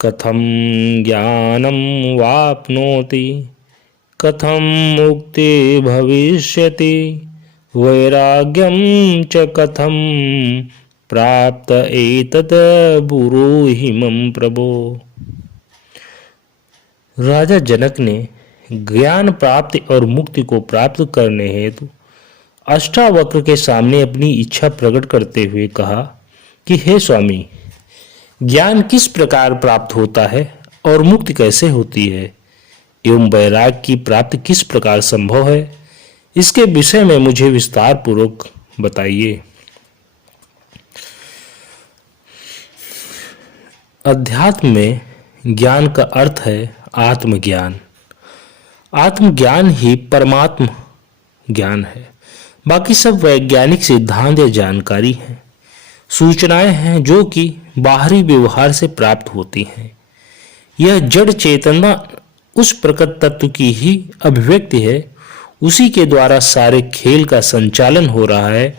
कथम ज्ञानं वाप्नोति कथम मुक्ति भविष्यति वैराग्यं च कथम प्राप्त एतत् ब्रूहि मम प्रभो। राजा जनक ने ज्ञान प्राप्ति और मुक्ति को प्राप्त करने हेतु अष्टावक्र के सामने अपनी इच्छा प्रकट करते हुए कहा कि हे स्वामी, ज्ञान किस प्रकार प्राप्त होता है और मुक्ति कैसे होती है एवं वैराग्य की प्राप्ति किस प्रकार संभव है, इसके विषय में मुझे विस्तार पूर्वक बताइए। अध्यात्म में ज्ञान का अर्थ है आत्मज्ञान। आत्मज्ञान ही परमात्म ज्ञान है। बाकी सब वैज्ञानिक सिद्धांत या जानकारी हैं, सूचनाएं हैं जो कि बाहरी व्यवहार से प्राप्त होती हैं। यह जड़ चेतना उस प्रकट तत्व की ही अभिव्यक्ति है, उसी के द्वारा सारे खेल का संचालन हो रहा है।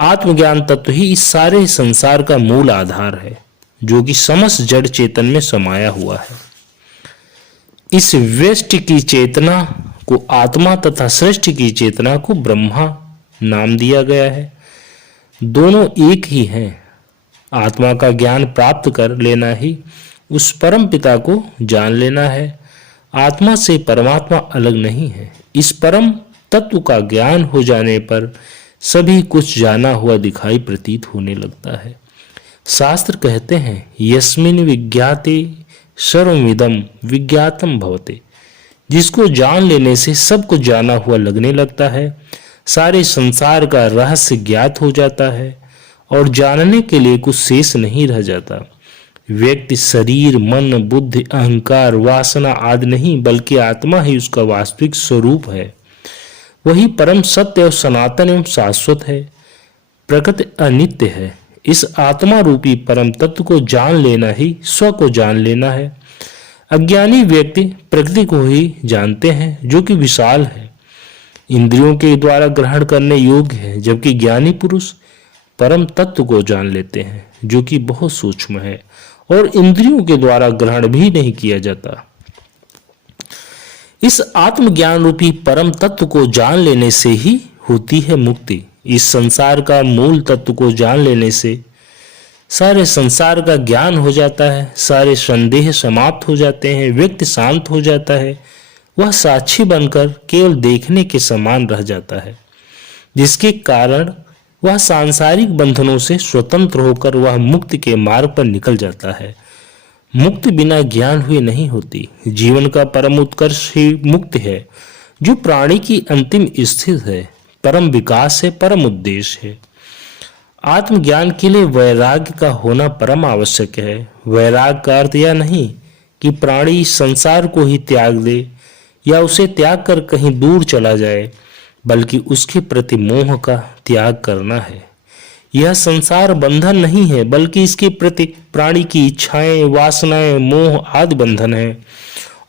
आत्मज्ञान तत्व ही इस सारे संसार का मूल आधार है, जो कि समस्त जड़ चेतन में समाया हुआ है। इस व्यष्टि की चेतना को आत्मा तथा सृष्टि की चेतना को ब्रह्मा नाम दिया गया है। दोनों एक ही हैं। आत्मा का ज्ञान प्राप्त कर लेना ही उस परम पिता को जान लेना है। आत्मा से परमात्मा अलग नहीं है। इस परम तत्व का ज्ञान हो जाने पर सभी कुछ जाना हुआ दिखाई प्रतीत होने लगता है। शास्त्र कहते हैं, यस्मिन् विज्ञाते सर्वमिदं विज्ञातम भवते। जिसको जान लेने से सब कुछ जाना हुआ लगने लगता है, सारे संसार का रहस्य ज्ञात हो जाता है और जानने के लिए कुछ शेष नहीं रह जाता। व्यक्ति शरीर, मन, बुद्धि, अहंकार, वासना आदि नहीं, बल्कि आत्मा ही उसका वास्तविक स्वरूप है। वही परम सत्य और सनातन एवं शाश्वत है। प्रकृति अनित्य है। इस आत्मा रूपी परम तत्व को जान लेना ही स्व को जान लेना है। अज्ञानी व्यक्ति प्रकृति को ही जानते हैं, जो कि विशाल है, इंद्रियों के द्वारा ग्रहण करने योग्य है, जबकि ज्ञानी पुरुष परम तत्व को जान लेते हैं, जो कि बहुत सूक्ष्म है और इंद्रियों के द्वारा ग्रहण भी नहीं किया जाता। इस आत्मज्ञान रूपी परम तत्व को जान लेने से ही होती है मुक्ति। इस संसार का मूल तत्व को जान लेने से सारे संसार का ज्ञान हो जाता है, सारे संदेह समाप्त हो जाते हैं, व्यक्ति शांत हो जाता है। वह साक्षी बनकर केवल देखने के समान रह जाता है, जिसके कारण वह सांसारिक बंधनों से स्वतंत्र होकर वह मुक्ति के मार्ग पर निकल जाता है। मुक्ति बिना ज्ञान हुए नहीं होती। जीवन का परम उत्कर्ष ही मुक्ति है, जो प्राणी की अंतिम स्थिति है, परम विकास है, परम उद्देश्य है। आत्मज्ञान के लिए वैराग्य का होना परम आवश्यक है। वैराग्य का अर्थ यह नहीं कि प्राणी संसार को ही त्याग दे या उसे त्याग कर कहीं दूर चला जाए, बल्कि उसके प्रति मोह का त्याग करना है। यह संसार बंधन नहीं है, बल्कि इसके प्रति प्राणी की इच्छाएं, वासनाएं, मोह आदि बंधन है,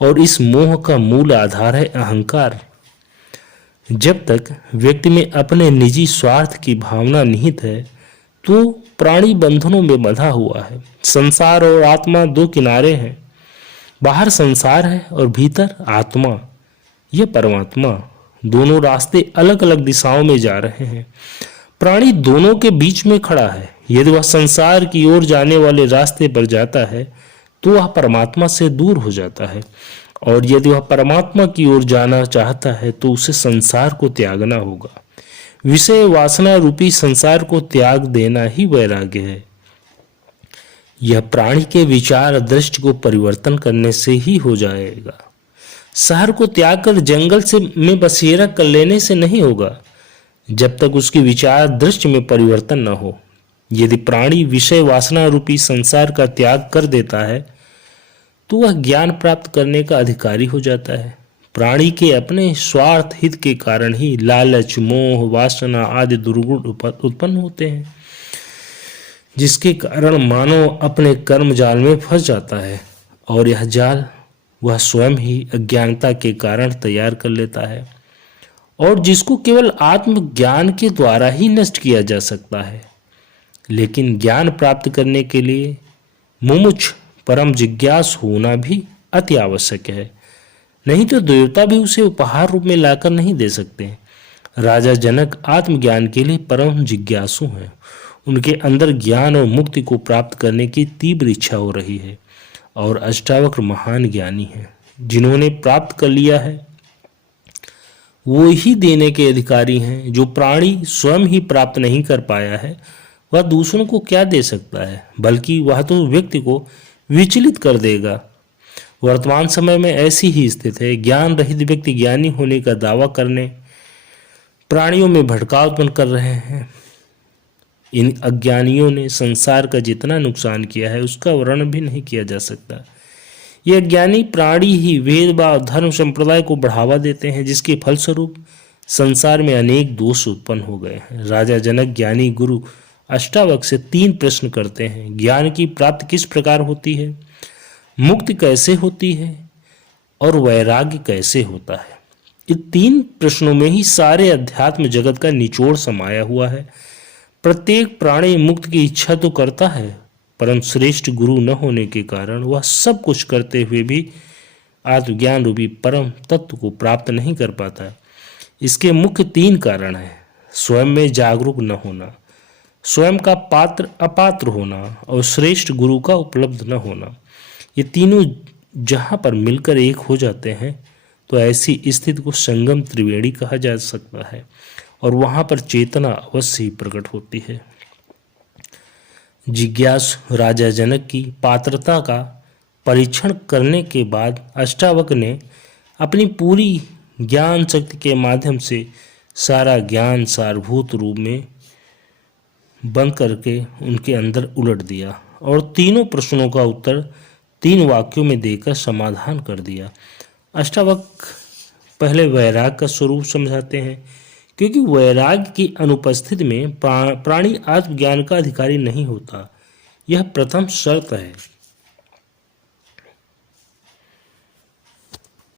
और इस मोह का मूल आधार है अहंकार। जब तक व्यक्ति में अपने निजी स्वार्थ की भावना निहित है, तो प्राणी बंधनों में बंधा हुआ है। संसार और आत्मा दो किनारे हैं। बाहर संसार है और भीतर आत्मा, यह परमात्मा। दोनों रास्ते अलग अलग दिशाओं में जा रहे हैं। प्राणी दोनों के बीच में खड़ा है। यदि वह संसार की ओर जाने वाले रास्ते पर जाता है, तो वह परमात्मा से दूर हो जाता है, और यदि वह परमात्मा की ओर जाना चाहता है, तो उसे संसार को त्यागना होगा। विषय वासना रूपी संसार को त्याग देना ही वैराग्य है। यह प्राणी के विचार दृष्टि को परिवर्तन करने से ही हो जाएगा। शहर को त्याग कर जंगल से में बसेरा कर लेने से नहीं होगा, जब तक उसकी विचार दृष्टि में परिवर्तन न हो। यदि प्राणी विषय वासना रूपी संसार का त्याग कर देता है, तो वह ज्ञान प्राप्त करने का अधिकारी हो जाता है। प्राणी के अपने स्वार्थ हित के कारण ही लालच, मोह, वासना आदि दुर्गुण उत्पन्न होते हैं, जिसके कारण मानव अपने कर्म जाल में फंस जाता है, और यह जाल वह स्वयं ही अज्ञानता के कारण तैयार कर लेता है, और जिसको केवल आत्मज्ञान के द्वारा ही नष्ट किया जा सकता है। लेकिन ज्ञान प्राप्त करने के लिए मुमुक्ष परम जिज्ञास होना भी अति आवश्यक है, नहीं तो देवता भी उसे उपहार रूप में लाकर नहीं दे सकते। राजा जनक आत्मज्ञान के लिए परम जिज्ञासु हैं। उनके अंदर ज्ञान और मुक्ति को प्राप्त करने की तीव्र इच्छा हो रही है। और अष्टावक्र महान ज्ञानी हैं, जिन्होंने प्राप्त कर लिया है वो ही देने के अधिकारी हैं। जो प्राणी स्वयं ही प्राप्त नहीं कर पाया है वह दूसरों को क्या दे सकता है, बल्कि वह तो व्यक्ति को विचलित कर देगा। वर्तमान समय में ऐसी ही स्थिति है। ज्ञान रहित व्यक्ति ज्ञानी होने का दावा करने प्राणियों में भटकाव उत्पन्न कर रहे हैं। इन अज्ञानियों ने संसार का जितना नुकसान किया है उसका वर्णन भी नहीं किया जा सकता। ये अज्ञानी प्राणी ही भेदभाव धर्म संप्रदाय को बढ़ावा देते हैं, जिसके फलस्वरूप संसार में अनेक दोष उत्पन्न हो गए हैं। राजा जनक ज्ञानी गुरु अष्टावक्र से 3 प्रश्न करते हैं। ज्ञान की प्राप्ति किस प्रकार होती है, मुक्ति कैसे होती है और वैराग्य कैसे होता है। इन 3 प्रश्नों में ही सारे अध्यात्म जगत का निचोड़ समाया हुआ है। प्रत्येक प्राणी मुक्ति की इच्छा तो करता है, परंतु श्रेष्ठ गुरु न होने के कारण वह सब कुछ करते हुए भी आत्मज्ञान रूपी परम तत्व को प्राप्त नहीं कर पाता। इसके मुख्य 3 कारण हैं। स्वयं में जागरूक न होना, स्वयं का पात्र अपात्र होना और श्रेष्ठ गुरु का उपलब्ध न होना। ये तीनों जहाँ पर मिलकर एक हो जाते हैं तो ऐसी स्थिति को संगम त्रिवेणी कहा जा सकता है और वहाँ पर चेतना अवश्य ही प्रकट होती है। जिज्ञासु राजा जनक की पात्रता का परीक्षण करने के बाद अष्टावक्र ने अपनी पूरी ज्ञान शक्ति के माध्यम से सारा ज्ञान सारभूत रूप में बंद करके उनके अंदर उलट दिया और तीनों प्रश्नों का उत्तर 3 वाक्यों में देकर समाधान कर दिया। अष्टावक्र पहले वैराग का स्वरूप समझाते हैं, क्योंकि वैराग्य की अनुपस्थिति में प्राणी आत्मज्ञान का अधिकारी नहीं होता। यह प्रथम शर्त है।